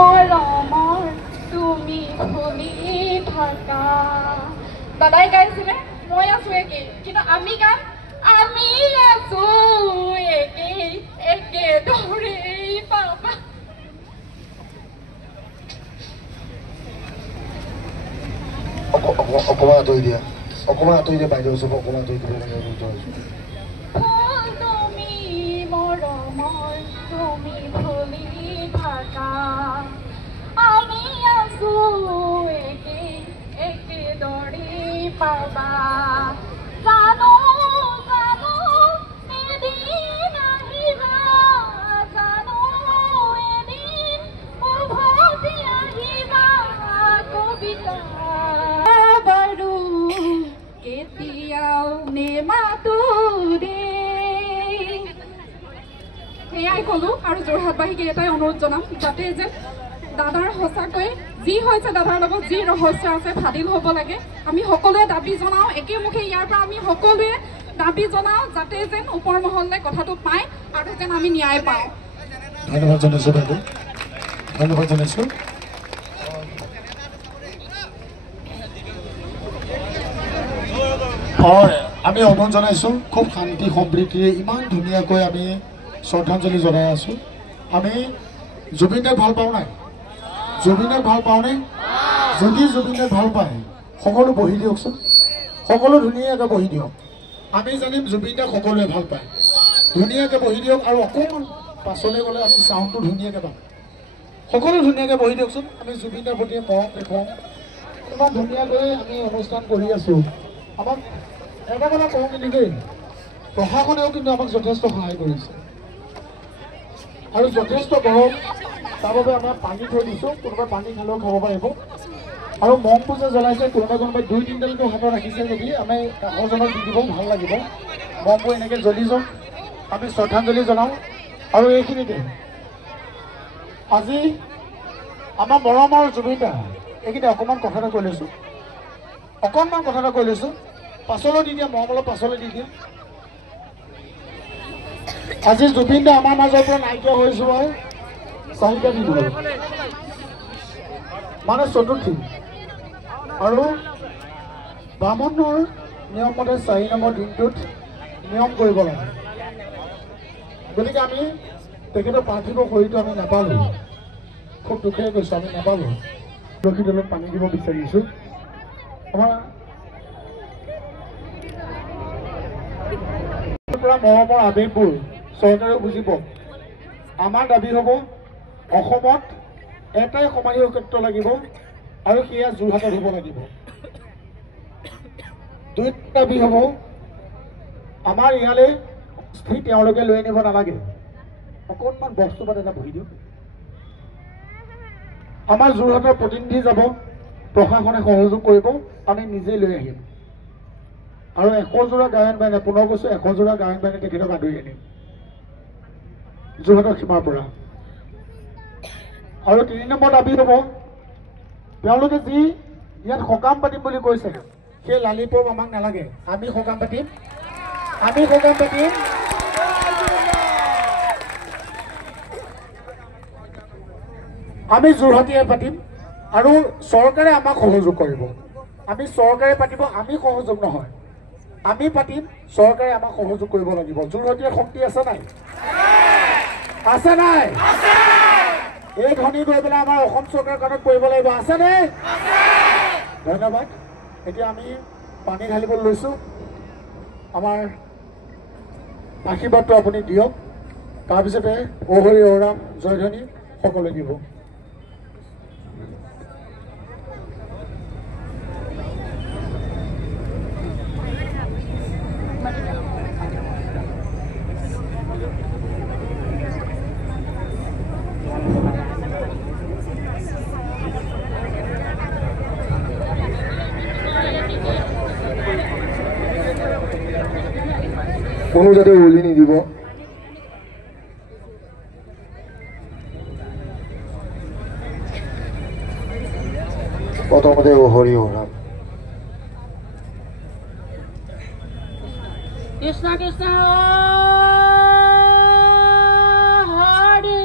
মৰমৰ তুমি ভুলি থাকা দাদাই গাইছিলে মই আছো একে কিন্তু আমি গান আমি আছো একে একে ধৰে পাবা অকমান আঁতৰি দিয়া বাইদেউ চব অকমান আঁতৰি দিব লাগে তুমি মৰমৰ তুমি ভুলি থাকা আমি আছো একে একে দৰে পাবা জানো জানো এদিন আহিবা জানো এদিন উভতি আহিবা কবিতা বাৰু কেতিয়াও নেমাতো দে সেয়াই ক'লো আৰু যোৰহাটবাসীক এটাই অনুৰোধ জনাম যাতে যে দাদাৰ সঁচাকৈ যি হৈছে দাদাৰ লগত যি ৰহস্য আছে ফাদিল হ'ব লাগে আমি সকলোৱে দাবী জনাওঁ একেমুখে ইয়াৰ পৰা আমি সকলোৱে দাবী জনাওঁ যাতে যেন ওপৰ মহললৈ কথাটো পায় আৰু যেন আমি ন্যায় পাওঁ ধন্যবাদ জনাইছোঁ বাইদেউ ধন্যবাদ জনাইছোঁ হয় আমি অনুৰোধ জনাইছোঁ খুব শান্তি সম্প্ৰীতিৰে ইমান ধুনীয়াকৈ আমি শ্ৰদ্ধাঞ্জলি জনাই আছোঁ আমি জুবিনদাক ভাল পাওঁ নাই জুবিনদাক ভাল পাওঁনে যদি জুবিনদাক ভাল পায় সকলো বহি দিয়কচোন সকলো ধুনীয়াকৈ বহি দিয়ক আমি জানিম জুবিনদাক সকলোৱে ভাল পায় ধুনীয়াকৈ বহি দিয়ক আৰু অকণমান পাছলৈ গ'লে আমি চাউণ্ডটো ধুনীয়াকৈ পাম সকলো ধুনীয়াকৈ বহি দিয়কচোন আমি জুবিনদাৰ প্ৰতি মৰম দেখুৱাওঁ ইমান ধুনীয়াকৈ আমি অনুষ্ঠান কৰি আছোঁ আমাক এটা কথা কওঁ কিন্তু দেই প্ৰশাসনেও কিন্তু আমাক যথেষ্ট সহায় কৰিছে আৰু যথেষ্ট গৰম তাৰ বাবে আমাৰ পানী থৈ দিছোঁ কোনোবাই পানী খালেও খাব পাৰিব আৰু মমটো যে জ্বলাইছে কোনোবাই 2-3ডালকৈ হাতত ৰাখিছে যদি আমি কাষৰজনক দি দিব ভাল লাগিব মমবোৰ এনেকৈ জ্বলি যাওক আমি শ্ৰদ্ধাঞ্জলি জনাওঁ আৰু এইখিনিতে আজি আমাৰ মৰমৰ জুবিনদা এইখিনি অকণমান কথা এটা কৈ লৈছোঁ পাছলৈ দি দিয়া মৰম অলপ পাছলৈ দি দিয়া আজি জুবিনদা আমাৰ মাজৰ পৰা নাইকিয়া হৈছোঁ আৰু 4টা দিন হ'ল মানে 4ৰ্থী আৰু ব্ৰাহ্মণৰ নিয়মমতে 4 নম্বৰ দিনটোত নিয়ম কৰিব লাগে গতিকে আমি তেখেতৰ পাৰ্থিৱ শৰীৰটো আমি নাপালোঁ খুব দুখেৰে কৈছোঁ আমি নাপালোঁ তুলসী তলত পানী দিব বিচাৰিছোঁ আমাৰ পৰা মৰমৰ আৱেগবোৰ চৰকাৰেও বুজিব আমাৰ দাবী হ'ব অসমত এটাই সমাধি ক্ষেত্ৰ লাগিব আৰু সেয়া যোৰহাটত হ'ব লাগিব 2টা দাবী হ'ব আমাৰ ইয়ালৈ স্থিৰ তেওঁলোকে লৈ আনিব নালাগে অকণমান বস্তু পাত এটা বহি দিওঁ আমাৰ যোৰহাটৰ প্ৰতিনিধি যাব প্ৰশাসনে সহযোগ কৰিব আমি নিজেই লৈ আহিম আৰু 100 যোৰা গায়ন বায়নে পুনৰ কৈছোঁ 100 যোৰা গায়ন বায়নে তেখেতক আদৰি আনিম যোৰহাটৰ সীমাৰ পৰা আৰু 3 নম্বৰ দাবী হ'ব তেওঁলোকে যি ইয়াত সকাম পাতিম বুলি কৈছে সেই লালিপপ আমাক নালাগে আমি সকাম পাতিম আমি যোৰহাটীয়ে পাতিম আৰু চৰকাৰে আমাক সহযোগ কৰিব আমি চৰকাৰে পাতিব আমি সহযোগ নহয় আমি পাতিম চৰকাৰে আমাক সহযোগ কৰিব লাগিব যোৰহাটীৰ শক্তি আছে নাই এই ধ্বনি গৈ পেলাই আমাৰ অসম চৰকাৰৰ কাণত পৰিব লাগিব আছেনে ধন্যবাদ এতিয়া আমি পানী ঢালিবলৈ লৈছোঁ আমাৰ আশীৰ্বাদটো আপুনি দিয়ক তাৰপিছতে ও হৰি ও ৰাম জয়ধ্বনি সকলোৱে দিব কোনো যাতে উলি নিদিব প্ৰথমতে ও হৰি ও ৰাম কৃষ্ণ কৃষ্ণ হৰি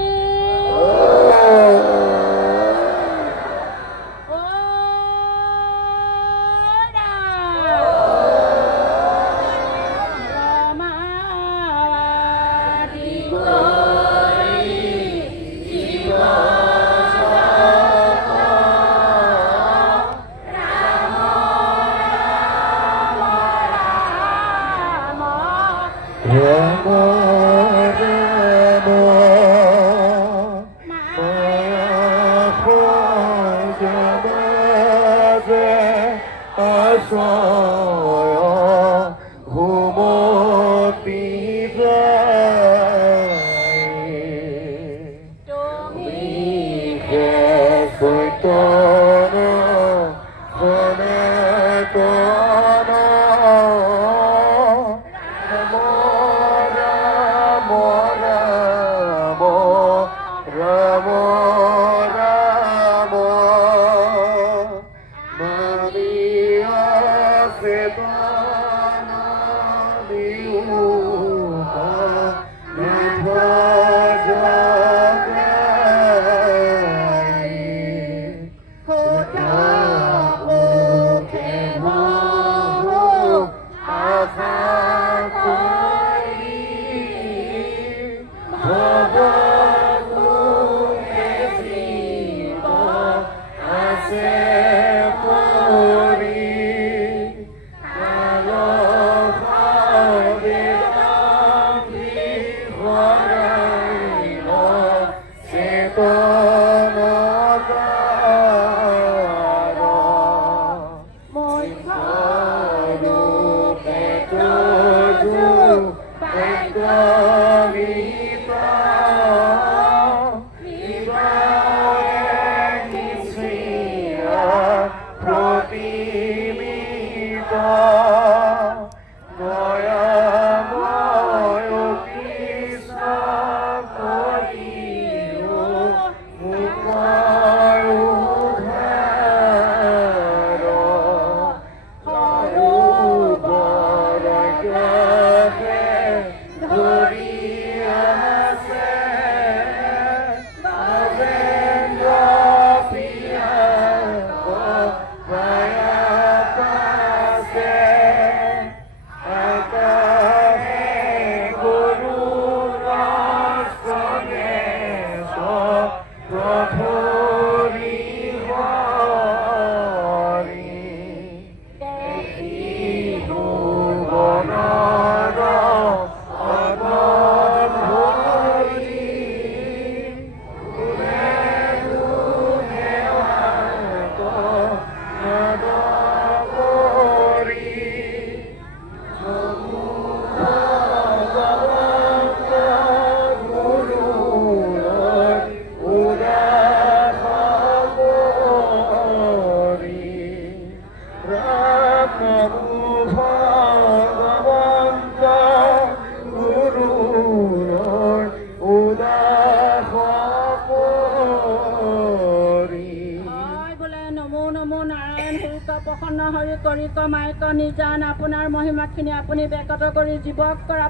নিজান আপোনাৰ মহিমাখিনি আপুনি ব্যক্ত কৰি জীৱক কৰা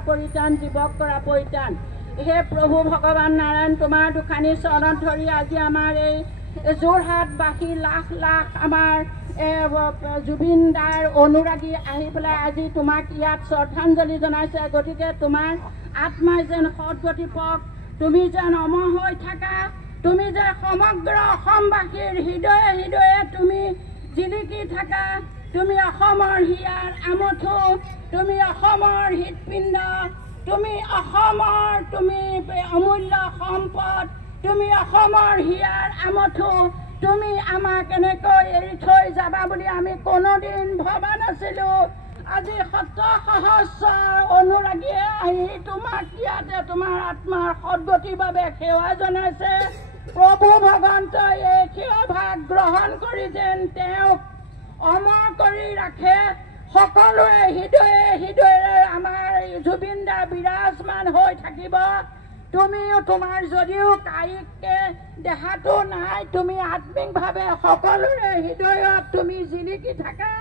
পৰিত্ৰাণ হে প্ৰভু ভগৱান নাৰায়ণ তোমাৰ দুখানি চৰণত ধৰি আজি আমাৰ এই যোৰহাটবাসী লাখ লাখ আমাৰ জুবিন দাৰ অনুৰাগী আহি পেলাই আজি তোমাক ইয়াত শ্ৰদ্ধাঞ্জলি জনাইছে। গতিকে তোমাৰ আত্মাই যেন সদগতি পাওক, তুমি যেন অমৰ হৈ থাকা, তুমি যে সমগ্ৰ অসমবাসীৰ হৃদয়ে হৃদয়ে তুমি জিলিকি থাকা, তুমি অসমৰ হিয়াৰ আমঠু, তুমি অসমৰ হৃদপিণ্ড, তুমি অসমৰ তুমি অমূল্য সম্পদ, তুমি অসমৰ হিয়াৰ আমঠু, তুমি আমাক এনেকৈ এৰি থৈ যাবা বুলি আমি কোনোদিন ভবা নাছিলোঁ। আজি শত সহস্ৰ অনুৰাগীয়ে আহি তোমাক ইয়াতে তোমাৰ আত্মাৰ সদগতিৰ বাবে সেৱা জনাইছে। প্ৰভু ভগৱন্তই এই সেৱাভাগ গ্ৰহণ কৰি যেন তেওঁক অমৰ কৰি ৰাখে, সকলোৱে হৃদয়ে হৃদয়ে আমাৰ জুবিন দা বিৰাজমান হৈ থাকিব। তুমিও তোমাৰ যদিও কায়িককে দেহাটো নাই, তুমি আত্মিকভাৱে সকলোৰে হৃদয়ত তুমি জিলিকি থাকা।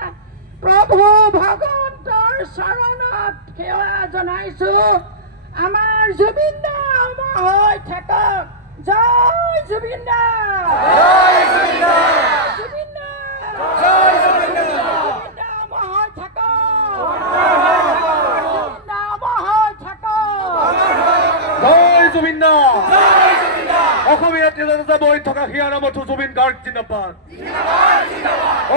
প্ৰভু ভগৱন্তৰ চৰণত সেৱা জনাইছো। আমাৰ জুবিন দা অমৰ হৈ থাকক। জয় জুবিন দা, জুবিন দা, জুবিন দা অমৰ হৈ থাকক, জুবিন দা অমৰ হৈ থাকক। জয় জুবিন দা, অসমীয়া তেজা বৈ থকা হিয়াৰ মঠু জুবিন গাৰ্গ জিন্দাবাদ,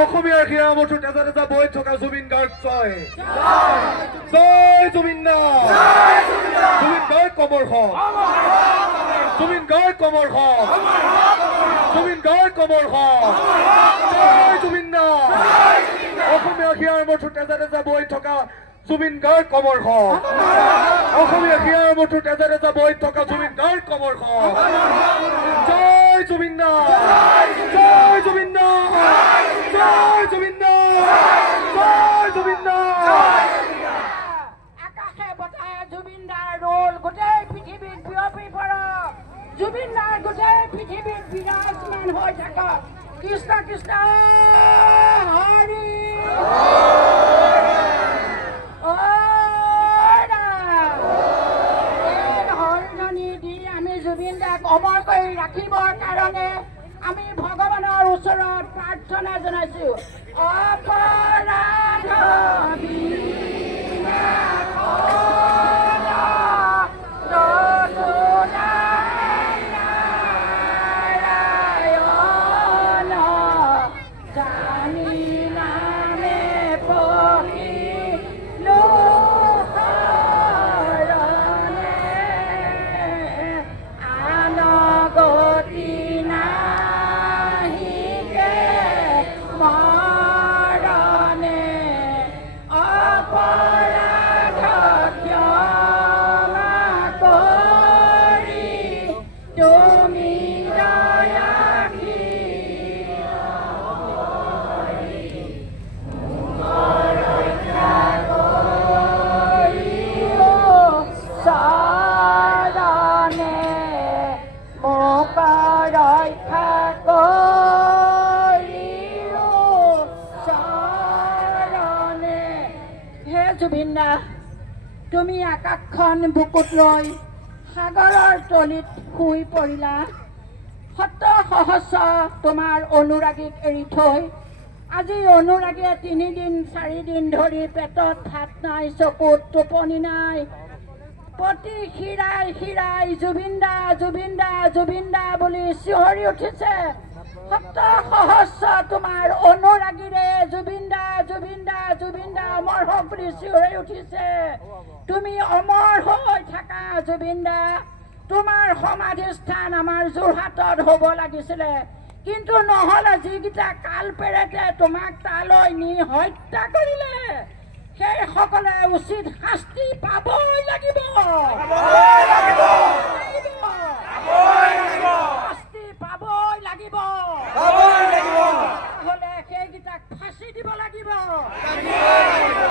অসমীয়াৰ হিয়াৰ মঠু তেজা তেজা বৈ থকা জুবিন গাৰ্গ জয়, জয় জুবিন দা, জুবিন গাৰ্গ কমৰ হওক, জুবিন গাৰ্গ কমৰ হওক, জুবিন গাৰ্গ কমৰ হওক, জয় জুবিন দা, অসমীয়া হিয়াৰ মুঠু তেজে তেজে বৈ থকা জুবিন গাৰ্গ কমৰখন অসমীয়া হিয়াৰ মুঠু তেজে তেজে বৈ থকা জুবিন গাৰ্গ কমৰখন জয় জুবিন দা জয় জুবিন দা জয় জুবিন দা জয় জুবিন দা আকাশে বতাহে জুবিন দাৰ ৰোল গোটেই পৃথিৱীত বিয়পি পৰক জুবিন দাৰ গোটেই পৃথিৱীত বিৰাজমান হৈ থাকক কৃষ্ণ কৃষ্ণ হৰি হৰিধনী দি আমি জুবিন দাক অমৰ কৰি ৰাখিবৰ কাৰণে আমি ভগৱানৰ ওচৰত প্ৰাৰ্থনা জনাইছো অপৰাধ জুবিন দা তুমি আকাশখন বুকুত লৈ সাগৰৰ তলিত শুই পৰিলা শত সহস্ৰ তোমাৰ অনুৰাগীক এৰি থৈ আজি অনুৰাগীয়ে 3 দিন 4 দিন ধৰি পেটত ভাত নাই চকুত টোপনি নাই প্ৰতি শিৰাই শিৰাই জুবিন দা জুবিন দা জুবিন দা বুলি চিঞৰি উঠিছে শত সহস্ৰ তোমাৰ অনুৰাগীৰে জুবিন দা জুবিন দা জুবিন দা অমৰ হওক বুলি চিঞৰি উঠিছে তুমি অমৰ হৈ থাকা জুবিন দা তোমাৰ সমাধিস্থান আমাৰ যোৰহাটত হ'ব লাগিছিলে কিন্তু নহ'লে যিকেইটা কালপেৰেতে তোমাক তালৈ নি হত্যা কৰিলে সেইসকলে উচিত শাস্তি পাবই লাগিব শাস্তি পাবই লাগিব নহ'লে সেইকেইটাক ফাঁচি দিব লাগিব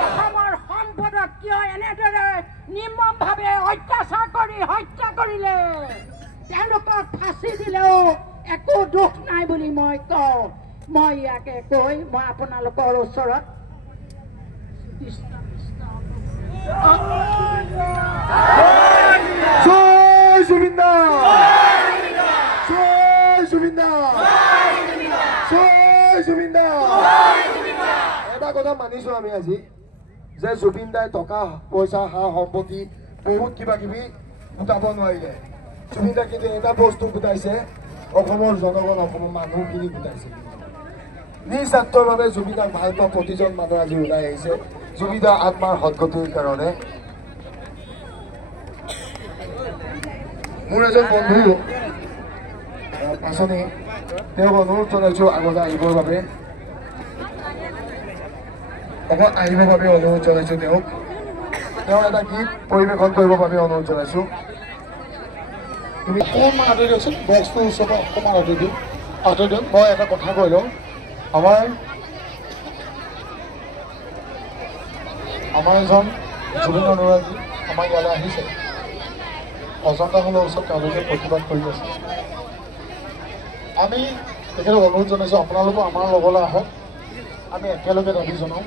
অসমৰ সম্পদক কিয় এনেদৰে নিৰ্মমভাৱে অত্যাচাৰ কৰি হত্যা কৰিলে তেওঁলোকক ফাঁচি দিলেও একো দুখ নাই বুলি মই কওঁ মই ইয়াকে কৈ মই আপোনালোকৰ ওচৰত জয় জুবিন দা জয় জুবিন দা জয় জুবিন দা এটা কথা মানিছো আমি আজি যে জুবিন দাই টকা পইচা সা সম্পত্তি বহুত কিবা কিবি গোটাব নোৱাৰিলে জুবিন দা কিন্তু এটা বস্তু গোটাইছে অসমৰ জনগণ অসমৰ মানুহখিনি গোটাইছে নিজ স্বাৰ্থৰ বাবে জুবিন দাক ভাল পোৱা প্ৰতিজন মানুহ আজি ওলাই আহিছে জুবিন দাৰ আত্মাৰ সদ্গতিৰ কাৰণে মোৰ এজন বন্ধু পাছনি তেওঁক অনুৰোধ জনাইছো আগলৈ আহিবৰ বাবে অকল আহিবৰ বাবে অনুৰোধ জনাইছো তেওঁক এটা গীত পৰিৱেশন কৰিবৰ বাবে অনুৰোধ জনাইছো তুমি অকণমান আঁতৰি দিয়কচোন বক্সটোৰ ওচৰত অকণমান আঁতৰি দিয়ক মই এটা কথা কৈ লওঁ আমাৰ এজন জুবিন অনুৰাগী আমাৰ ইয়ালৈ আহিছে অজন্তা হলৰ ওচৰত তেওঁলোকে প্ৰতিবাদ কৰি আছে আমি তেখেতক অনুৰোধ জনাইছোঁ আপোনালোকো আমাৰ লগলৈ আহক আমি একেলগে দাবী জনাওঁ